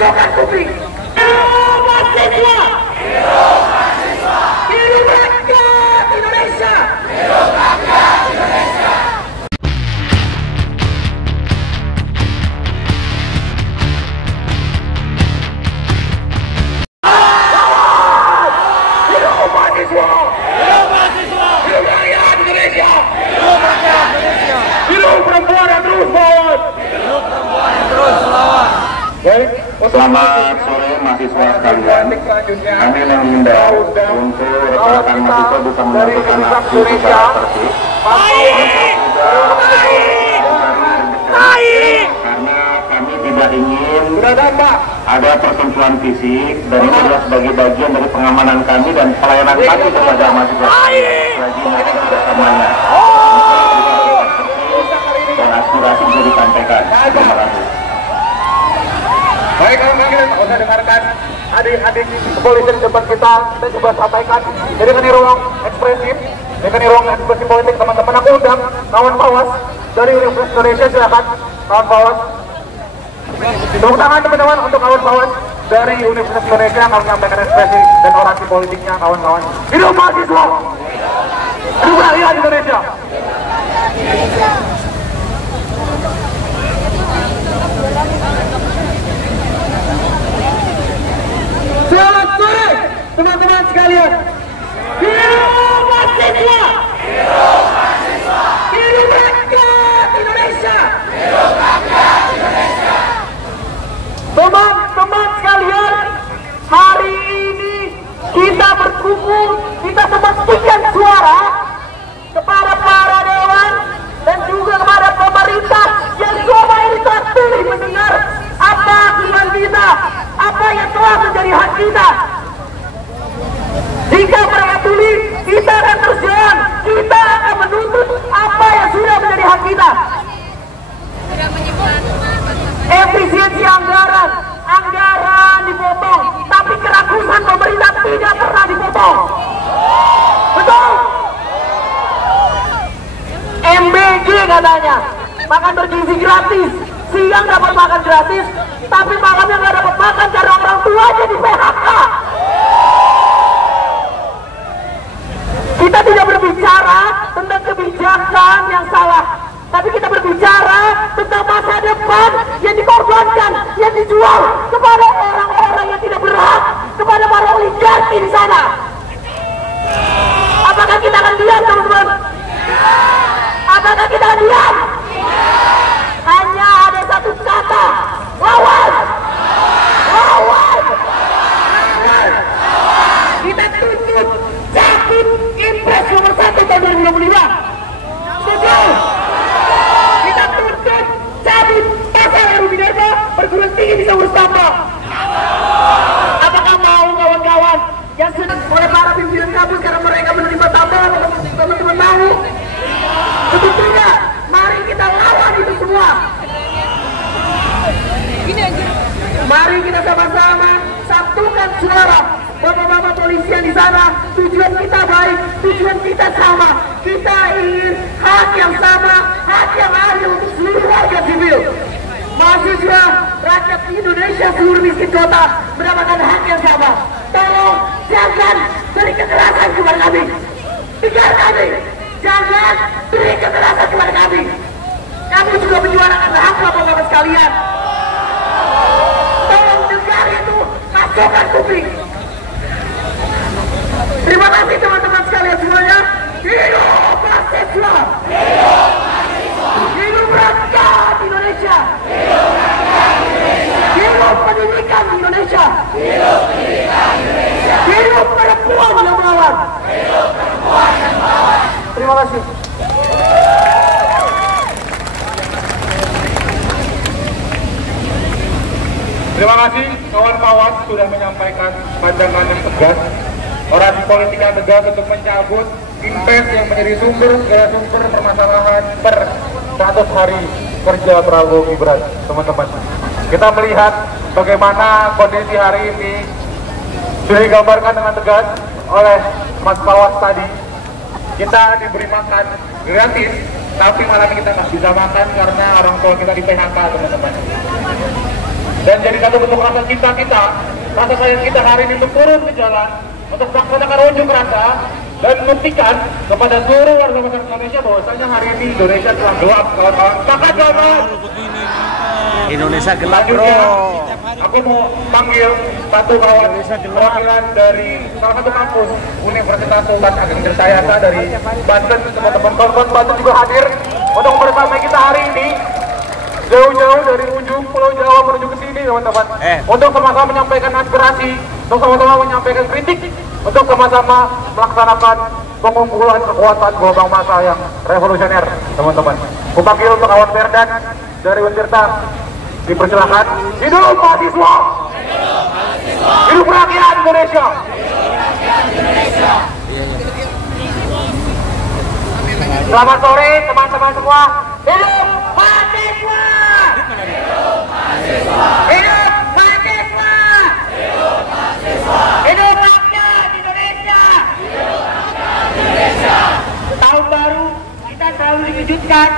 masukkan kuping. Hidup mahasiswa! Hidup mahasiswa! Hidup rakyat Indonesia! Hidup rakyat Indonesia! Hidup mahasiswa! Hidup mahasiswa! Hidup rakyat Indonesia! Hidup rakyat Indonesia! Hidup perempuan yang terus melawan! Hidup perempuan yang terus melawan! Baik, selamat sore mahasiswa sekalian. Kami menghimbau untuk rekan-rekan mahasiswa bisa menentukan aksi secara tertib. Karena kami tidak ingin ada persentuhan fisik dan itu adalah sebagai bagian dari pengamanan kami dan pelayanan kami kepada mahasiswa. Lagi nanti kerjasamanya. Dan aspirasi bisa disampaikan. Terima kasih. Baik, kalau kita usah dengarkan adik-adik kepolisian di depan kita coba sampaikan. Jadi kan di ruang ekspresif, politik teman-teman, aku undang kawan Pawas dari Universitas Indonesia, silakan kawan Pawas. Tepuk tangan teman-teman untuk kawan Pawas dari Universitas Indonesia yang akan menyampaikan ekspresi dan orasi politiknya kawan-kawan. Hidup mahasiswa! Hidup rakyat Indonesia! Selamat sore teman-teman sekalian. Hidup mahasiswa! Hidup mahasiswa! Hidup rakyat Indonesia! Hidup rakyat Indonesia! Teman-teman sekalian, hari ini kita berkumpul, kita membuktikan suara kepada para dewan dan juga kepada pemerintah yang selama ini telah pilih mendengar apa keluhan kita, apa yang telah menjadi hak kita. Jika mereka tuli, kita akan terjun, kita akan menuntut apa yang sudah menjadi hak kita. Efisiensi anggaran dipotong, tapi kerakusan pemerintah tidak pernah dipotong. Betul? MBG katanya, makan bergizi gratis. Siang dapat makan gratis, tapi malamnya nggak dapat makan karena orang tuanya di PHK. Kita tidak berbicara tentang kebijakan yang salah, tapi kita berbicara tentang masa depan yang dikorbankan, yang dijual kepada orang-orang yang tidak berhak, kepada para oligarki di sana. Apakah kita akan diam, teman-teman? Apakah kita akan diam? Hanya ada satu kata, lawan! Lawan! Lawan! Kita tuntut cabut Impres nomor 1 tahun 2025. Setuju? Kita tuntut cabut pasal RUU Minerba perguruan tinggi bisa urus sampah. Apakah mau kawan-kawan yang sedang oleh para pimpinan kampus karena mereka menerima tambahan? Teman-teman mau? Sebetulnya mari kita lawan itu semua. Mari kita sama-sama satukan suara bapak-bapak polisi yang di sana. Tujuan kita baik, tujuan kita sama. Kita ingin hak yang sama, hak yang adil untuk seluruh warga sipil. Mahasiswa, rakyat Indonesia, seluruh miskin kota mendapatkan hak yang sama. Tolong jangan beri kekerasan kepada kami. Dengar kami. Jangan beri kekerasan kepada kami. Kami juga menyuarakan hak bapak-bapak sekalian. Tolong dengar itu, masukkan kuping. Terima kasih teman-teman sekalian semuanya. Hidup mahasiswa! Hidup mahasiswa! Hidup rakyat Indonesia! Hidup rakyat Indonesia! Hidup pendidikan Indonesia! Hidup pendidikan Indonesia! Hidup perempuan yang melawan! Hidup perempuan yang melawan! Terima kasih. Terima kasih kawan Pawas sudah menyampaikan pandangan yang tegas, orasi politik yang tegas untuk mencabut Impres yang menjadi sumber permasalahan per 100 hari kerja Prabowo Gibran. Teman-teman, kita melihat bagaimana kondisi hari ini sudah digambarkan dengan tegas oleh Mas Pawas tadi. Kita diberi makan gratis, tapi malam kita nggak bisa makan karena orang tua kita di PHK, teman-teman. dan jadi satu bentuk rasa cinta kita, rasa sayang kita hari ini untuk turun ke jalan untuk melaksanakan unjuk rasa dan membuktikan kepada seluruh warga masyarakat Indonesia bahwasanya hari ini Indonesia telah gelap, kawan-kawan. Sepakat, kawan-kawan? Indonesia gelap, bro. Aku mau panggil satu kawan perwakilan dari salah satu kampus Universitas Sultan Ageng Tirtayasa dari Banten. Teman-teman kawan-kawan Banten juga hadir untuk bersama kita hari ini, jauh-jauh dari ujung Pulau Jawa menuju ke sini, teman-teman, untuk sama-sama menyampaikan aspirasi, untuk sama-sama menyampaikan kritik, untuk sama-sama melaksanakan pengumpulan kekuatan gelombang massa yang revolusioner, teman-teman. Aku panggil untuk kawan Ferdan dari Untirta, dipersilakan. Hidup mahasiswa! Hidup rakyat Indonesia! Selamat sore teman-teman semua. Hidup mahasiswa! Hidup mahasiswa! Hidup mahasiswa! Hidup mahasiswa! Hidup rakyat Indonesia! Hidup rakyat Indonesia! Tahun baru kita selalu dikejutkan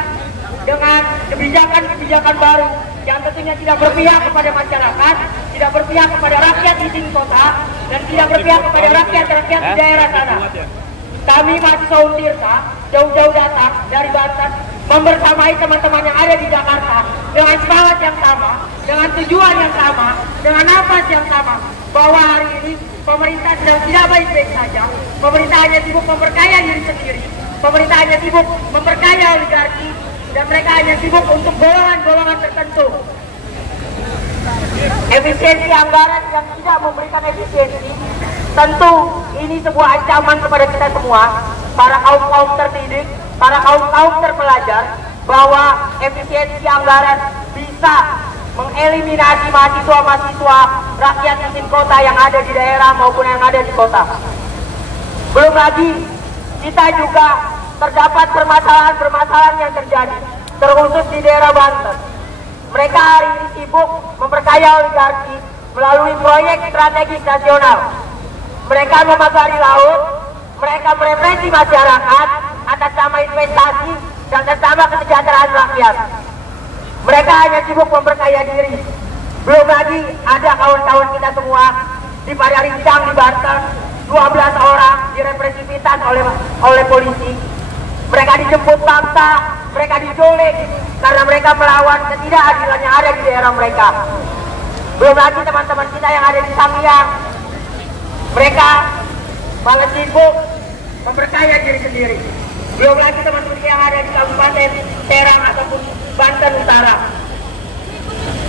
dengan kebijakan-kebijakan baru yang tentunya tidak berpihak kepada masyarakat, tidak berpihak kepada rakyat di sini kota, dan tidak berpihak kepada rakyat-rakyat di daerah sana. Kami mahasiswa Untirta jauh-jauh datang dari Banten membersamai teman-teman yang ada di Jakarta dengan semangat yang sama, dengan tujuan yang sama, dengan nafas yang sama, bahwa hari ini pemerintah sedang tidak baik-baik saja. Pemerintah hanya sibuk memperkaya diri sendiri, pemerintah hanya sibuk memperkaya oligarki, dan mereka hanya sibuk untuk golongan-golongan tertentu. Efisiensi anggaran yang tidak memberikan efisiensi, tentu ini sebuah ancaman kepada kita semua, para kaum-kaum terdidik, para kaum-kaum terpelajar, bahwa efisiensi anggaran bisa mengeliminasi mahasiswa-mahasiswa rakyat miskin kota yang ada di daerah maupun yang ada di kota. Belum lagi, kita juga terdapat permasalahan-permasalahan yang terjadi, terkhusus di daerah Banten. Mereka hari ini sibuk memperkaya oligarki melalui proyek strategis nasional. Mereka memagari laut, mereka merepresi masyarakat atas nama investasi dan atas nama kesejahteraan rakyat. Mereka hanya sibuk memperkaya diri. Belum lagi ada kawan-kawan kita semua di Padarincang di Banten, 12 orang direpresifitas oleh polisi. Mereka dijemput paksa, mereka diculik karena mereka melawan ketidakadilan yang ada di daerah mereka. Belum lagi teman-teman kita yang ada di Sangiang, mereka malah sibuk memperkaya diri sendiri. Belum lagi teman-teman yang ada di Kabupaten Serang ataupun Banten Utara.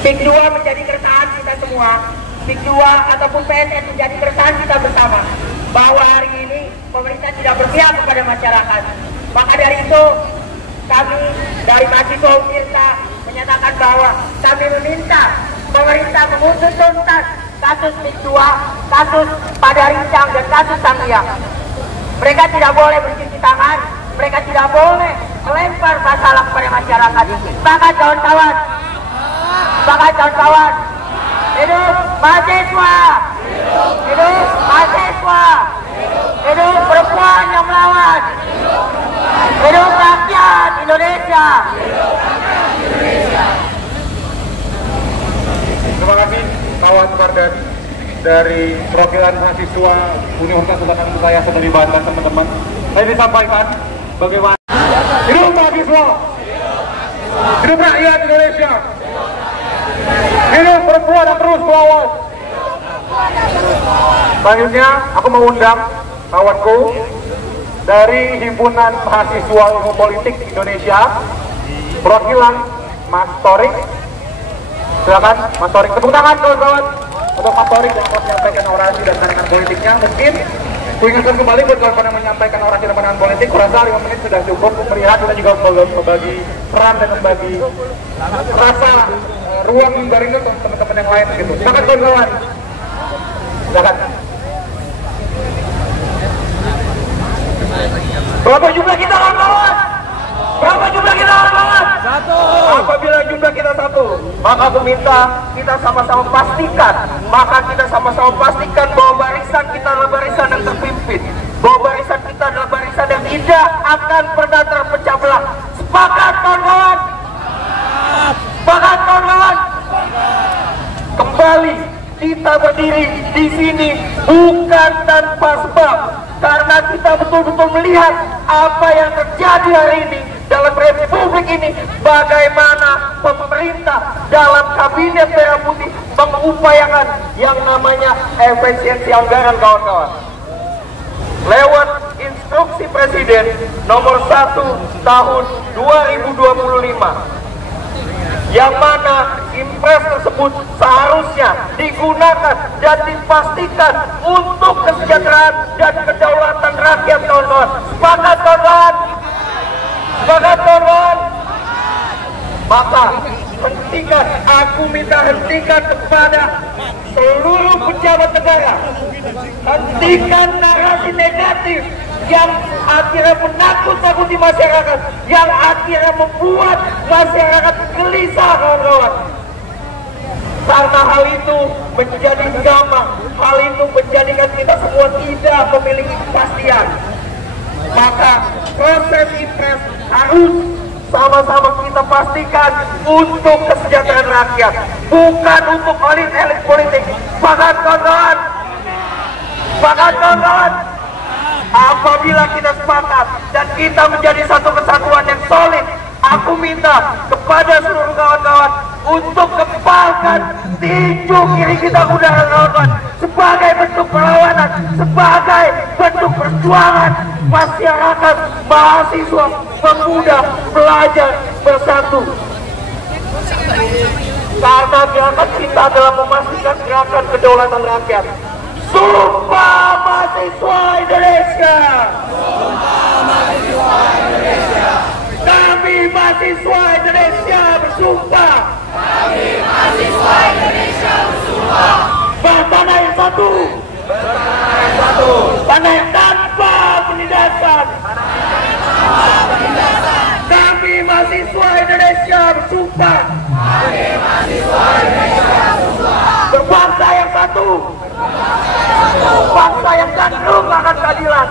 PIK 2 menjadi keresahan kita semua. PIK 2 ataupun PNS menjadi keresahan kita bersama, bahwa hari ini pemerintah tidak berpihak kepada masyarakat. Maka dari itu kami dari mahasiswa Untirta menyatakan bahwa kami meminta pemerintah mengusut tuntas kasus PIK 2, kasus Padarincang dan kasus Sangiang. Mereka tidak boleh bercuci tangan, mereka tidak boleh melempar masalah kepada masyarakat. Sepakat kawan-kawan? Sepakat kawan-kawan? Hidup mahasiswa! Hidup mahasiswa! Hidup perempuan yang melawan! Hidup rakyat Indonesia! Terima kasih kawan Fardan dari perwakilan mahasiswa Universitas Sultan Ageng Tirtayasa dari Banten, teman-teman. Saya disampaikan bagaimana hidup mahasiswa, hidup rakyat Indonesia, hidup perempuan yang terus melawan. Selanjutnya aku mengundang kawanku dari Himpunan Mahasiswa Ilmu Politik Indonesia, perwakilan Mas Torik. Silakan Mas Torik, tepuk tangan kawan-kawan untuk Mas Torik yang akan menyampaikan orasi dan pandangan politiknya. Mungkin kuingatkan kembali buat kawan-kawan yang menyampaikan orasi dan pandangan politik, kurasa 5 menit sudah cukup. Melihat kita juga membagi peran dan membagi rasa ruang dari itu teman-teman yang lain gitu. Silakan kawan-kawan. Silakan. Berapa jumlah kita kawan-kawan? Berapa jumlah kita kawan-kawan? 1. Apabila jumlah kita 1, maka aku minta kita sama-sama pastikan, bahwa barisan kita adalah barisan yang terpimpin, bahwa barisan kita adalah barisan yang tidak akan pernah terpecah belah. Sepakat kawan-kawan? Sepakat kawan-kawan? kembali kita berdiri di sini bukan tanpa sebab, karena kita betul-betul melihat apa yang terjadi hari ini dalam Republik ini, bagaimana pemerintah dalam kabinet merah putih mengupayakan yang namanya efisiensi anggaran, kawan-kawan. Lewat instruksi Presiden nomor 1 tahun 2025, yang mana impres tersebut seharusnya digunakan dan dipastikan untuk kesejahteraan dan kedaulatan rakyat, kawan-kawan. Sepakat, kawan-kawan? Sepakat, kawan-kawan? Maka hentikan, aku minta hentikan kepada seluruh pejabat negara, hentikan narasi negatif yang akhirnya menakut-nakuti masyarakat, yang akhirnya membuat masyarakat gelisah, kawan-kawan. Karena hal itu menjadi gamang, hal itu menjadikan kita semua tidak memiliki kepastian. Maka proses impres harus sama-sama kita pastikan untuk kesejahteraan rakyat, bukan untuk elit-elit politik. Sepakat, kawan-kawan? Sepakat, kawan-kawan? Apabila kita sepakat dan kita menjadi satu kesatuan yang solid, aku minta kepada seluruh kawan-kawan untuk kepalkan tinju kiri kita ke udara, kawan-kawan, sebagai bentuk perlawanan, sebagai bentuk perjuangan masyarakat, mahasiswa, pemuda, pelajar bersatu. Karena gerakan kita adalah memastikan gerakan kedaulatan rakyat. Sumpah mahasiswa Indonesia! Sumpah mahasiswa Indonesia! Kami mahasiswa Indonesia bersumpah! Kami mahasiswa Indonesia bersumpah! Bertanah yang satu! Bertanah yang satu! Tanah yang tanpa penindasan! Kami mahasiswa Indonesia bersumpah! Kami mahasiswa Indonesia bersumpah! Berbangsa yang satu! Bangsa yang gandrung akan keadilan.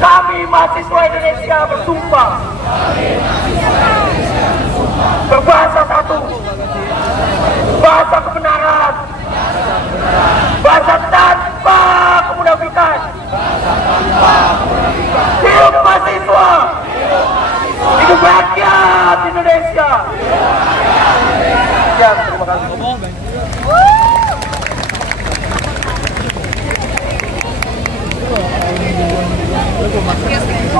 Kami mahasiswa Indonesia bersumpah berbahasa satu, bahasa kebenaran, bahasa tanpa kemunafikan. Hidup mahasiswa, hidup rakyat Indonesia. Ya, terima kasih. Hidup mahasiswa!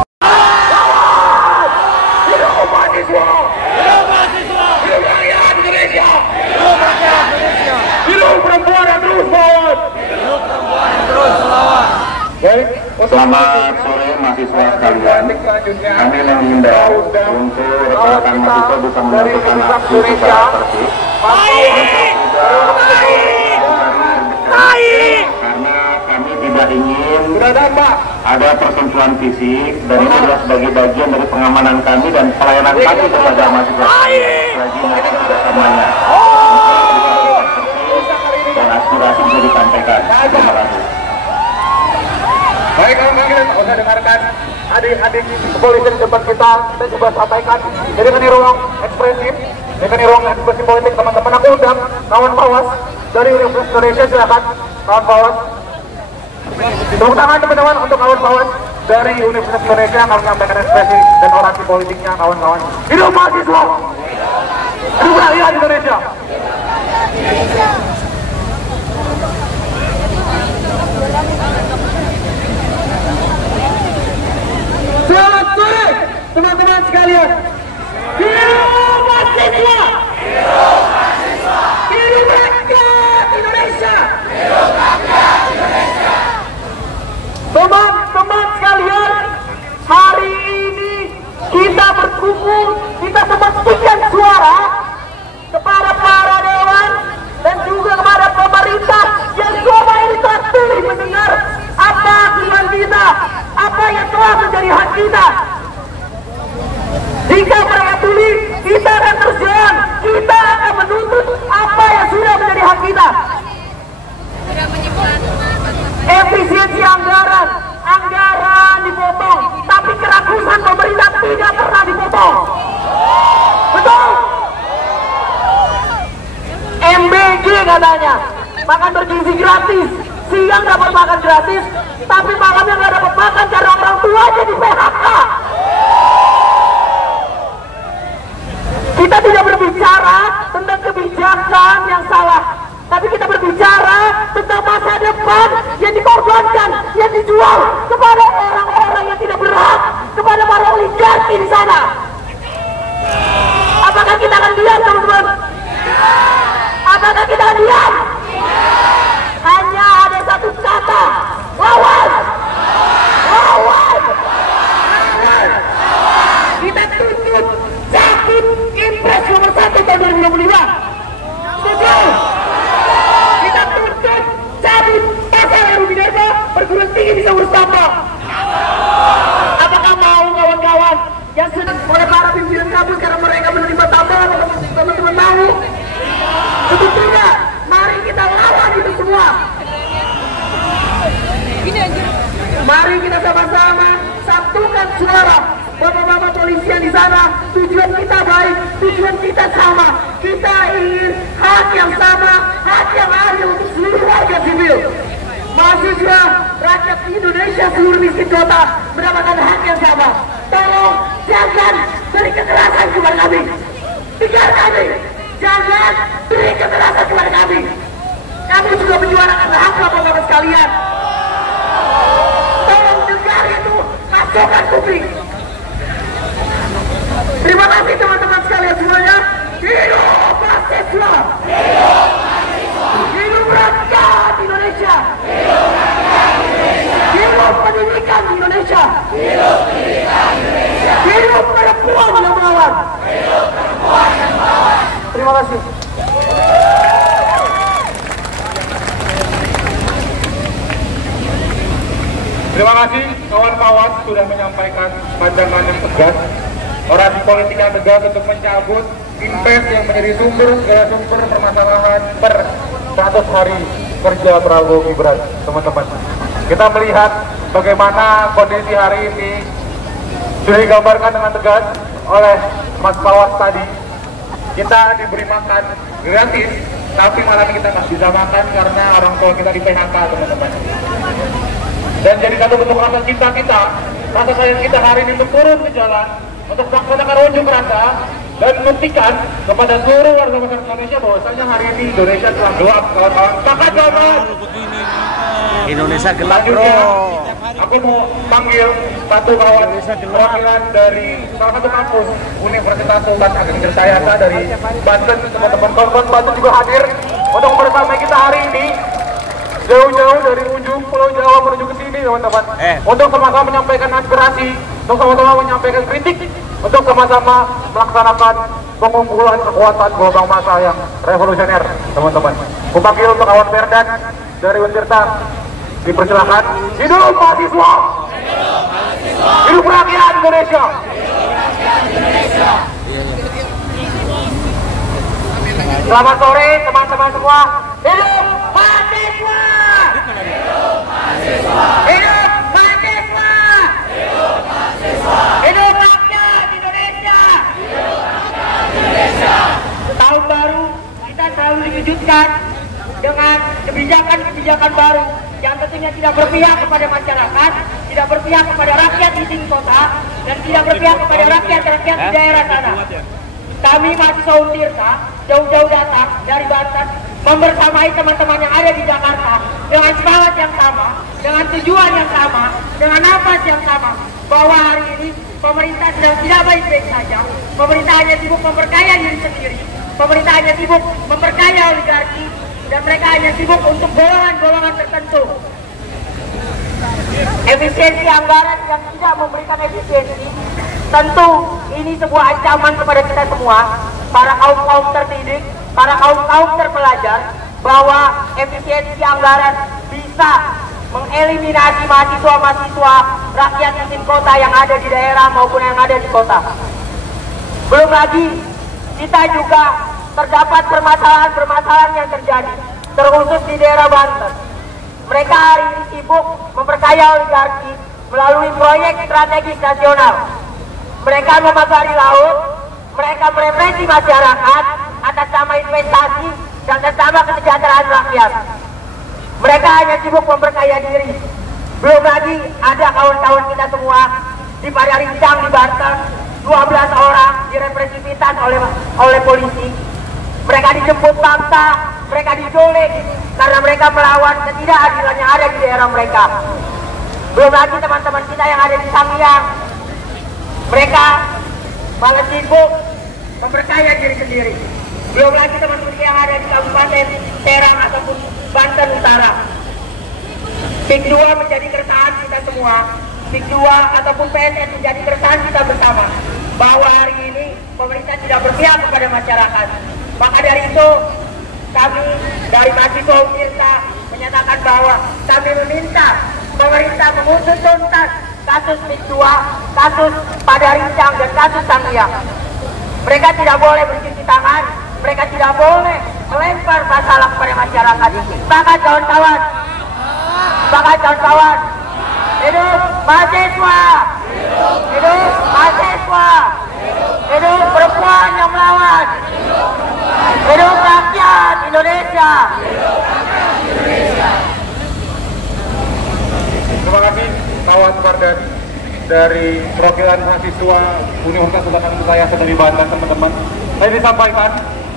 Hidup mahasiswa! Hidup rakyat Indonesia! Hidup rakyat Indonesia! Hidup perempuan yang terus melawan! Hidup perempuan yang terus melawan! Baik, selamat sore mahasiswa sekalian. Kami mengimbau untuk rekan-rekan mahasiswa bisa melakukan aksi secara tertib. Karena kami tidak ingin ada persentuhan fisik dan itu adalah sebagai bagian dari pengamanan kami dan pelayanan kami kepada mahasiswa lagi kerjasamanya dan aspirasi bisa disampaikan. Terima kasih. Baik, kalau kita usah dengarkan adik-adik kepolisian di depan kita coba sampaikan. Jadi ini ruang ekspresif, ini ruang ekspresi politik, teman-teman. Aku undang kawan Pawas dari Universitas Indonesia, silakan kawan Pawas. Tepuk tangan teman-teman untuk kawan Pawas dari Universitas Indonesia akan menyampaikan ekspresi dan orasi politiknya, kawan-kawan. Hidup mahasiswa! Hidup rakyat Indonesia! Selamat sore teman-teman sekalian. Hidup mahasiswa! Hidup mahasiswa! Hidup rakyat Indonesia! Hidup rakyat Indonesia! Teman-teman sekalian, hari ini kita berkumpul, kita memberikan suara kepada para dewan dan juga kepada pemerintah yang selama ini terpilih mendengar apa keluhan kita, apa yang telah menjadi hak kita. Jika mereka tulis katanya. Makan bergizi gratis, siang dapat makan gratis, tapi malamnya nggak dapat makan karena orang tuanya di PHK. Kita tidak berbicara tentang kebijakan yang salah, tapi kita berbicara tentang masa depan yang dikorbankan, yang dijual kepada orang-orang yang tidak berhak, kepada para oligarki di sana. Apakah kita akan diam, teman-teman? Apakah kita akan diam? Hanya ada satu kata, lawan! Lawan! Kita tuntut cabut Impres nomor 1 tahun 2025. Setuju? Kita tuntut cabut pasal RUU Minerba, perguruan tinggi bisa urus sampah. Apakah mau kawan-kawan yang sedang oleh para pimpinan kabur karena mereka menerima tambahan? Teman-teman mau? Sebetulnya mari kita lawan itu semua. Mari kita sama-sama satukan suara bapak-bapak polisian di sana. Tujuan kita baik, tujuan kita sama. Kita ingin hak yang sama, hak yang adil untuk seluruh warga sipil. Mahasiswa, rakyat Indonesia, seluruh miskin kota mendapatkan hak yang sama. Tolong jangan beri kekerasan kepada kami. Dengar kami, jangan beri kekerasan kepada kami. Kami juga menyuarakan hak bapak-bapak sekalian. Tolong dengar itu, masukkan kuping. Terima kasih teman-teman sekalian semuanya. Hidup mahasiswa! Hidup mahasiswa! Hidup rakyat Indonesia! Hidup rakyat Indonesia! Hidup pendidikan Indonesia! Hidup pendidikan Indonesia! Hidup perempuan yang melawan! Hidup perempuan yang melawan! Terima kasih. Terima kasih kawan-kawan sudah menyampaikan pandangan yang tegas, orasi politik yang tegas untuk mencabut Impres yang menjadi segala sumber permasalahan per 100 hari kerja Prabowo Gibran, teman-teman. Kita melihat bagaimana kondisi hari ini sudah digambarkan dengan tegas oleh Mas Pawas tadi. Kita diberi makan gratis, tapi malam kita nggak bisa makan karena orang tua kita di PHK, teman-teman. Dan jadi satu bentuk rasa cinta kita, rasa sayang kita hari ini untuk turun ke jalan, untuk melaksanakan unjuk rasa dan membuktikan kepada seluruh warga masyarakat Indonesia bahwasanya hari ini Indonesia telah gelap, kawan-kawan. Kakak jangan. Indonesia gelap, bro. Aku mau panggil satu kawan perwakilan dari salah satu kampus Universitas Sultan Ageng Tirtayasa dari Banten. Teman-teman kawan-kawan Banten juga hadir untuk bersama kita hari ini. Jauh-jauh dari ujung Pulau Jawa menuju ke sini, teman-teman. Untuk sama-sama menyampaikan aspirasi, untuk sama-sama menyampaikan kritik, untuk sama-sama melaksanakan pengumpulan kekuatan gelombang massa yang revolusioner, teman-teman. Kupanggil untuk kawan Perdan dari Untirta, dipersilakan. Hidup mahasiswa! Hidup mahasiswa! Hidup rakyat Indonesia! Hidup rakyat Indonesia! Selamat sore teman-teman semua. Hidup mahasiswa! Hidup mahasiswa! Hidup mahasiswa! Hidup mahasiswa! Hidup rakyat Indonesia! Hidup rakyat Indonesia! Tahun baru kita selalu dikejutkan dengan kebijakan-kebijakan baru yang tentunya tidak berpihak kepada masyarakat, tidak berpihak kepada rakyat di sini kota, dan tidak berpihak kepada rakyat-rakyat di daerah sana. Kami mahasiswa Untirta jauh-jauh datang dari Banten membersamai teman-teman yang ada di Jakarta dengan semangat yang sama, dengan tujuan yang sama, dengan nafas yang sama, bahwa hari ini pemerintah sedang tidak baik-baik saja. Pemerintah hanya sibuk memperkaya diri sendiri, pemerintah hanya sibuk memperkaya oligarki, dan mereka hanya sibuk untuk golongan-golongan tertentu. Efisiensi anggaran yang tidak memberikan efisiensi, tentu ini sebuah ancaman kepada kita semua, para kaum-kaum terdidik, para kaum-kaum terpelajar, bahwa efisiensi anggaran bisa mengeliminasi mahasiswa-mahasiswa rakyat miskin kota yang ada di daerah maupun yang ada di kota. Belum lagi, kita juga terdapat permasalahan-permasalahan yang terjadi, terkhusus di daerah Banten. Mereka hari ini sibuk memperkaya oligarki melalui proyek strategis nasional. Mereka memagari laut, mereka merepresi masyarakat atas nama investasi, dan sesama kesejahteraan rakyat. Mereka hanya sibuk memperkaya diri. Belum lagi ada kawan-kawan kita semua di Padarincang, di Banten, 12 orang direpresifitas oleh polisi. Mereka dijemput paksa, mereka diculik karena mereka melawan ketidakadilan yang ada di daerah mereka. Belum lagi teman-teman kita yang ada di Sangiang, mereka malah sibuk memperkaya diri sendiri. Belum lagi teman-teman yang ada di Kabupaten Serang ataupun Banten Utara. PIK 2 menjadi keresahan kita semua. PIK 2 ataupun PNS menjadi keresahan kita bersama, bahwa hari ini pemerintah tidak berpihak kepada masyarakat. Maka dari itu kami dari mahasiswa Untirta menyatakan bahwa kami meminta pemerintah mengusut tuntas kasus PIK 2, kasus Padarincang dan kasus Sangiang. Mereka tidak boleh bercuci tangan, mereka tidak boleh melempar masalah kepada masyarakat. Sepakat kawan-kawan, sepakat kawan-kawan. Hidup mahasiswa, hidup mahasiswa, hidup perempuan yang melawan, hidup rakyat Indonesia. Terima kasih kawan Fardan dari perwakilan mahasiswa Universitas Sultan Syarif dari Banten, teman-teman. Saya disampaikan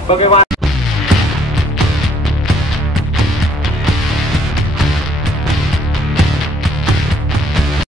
bagaimana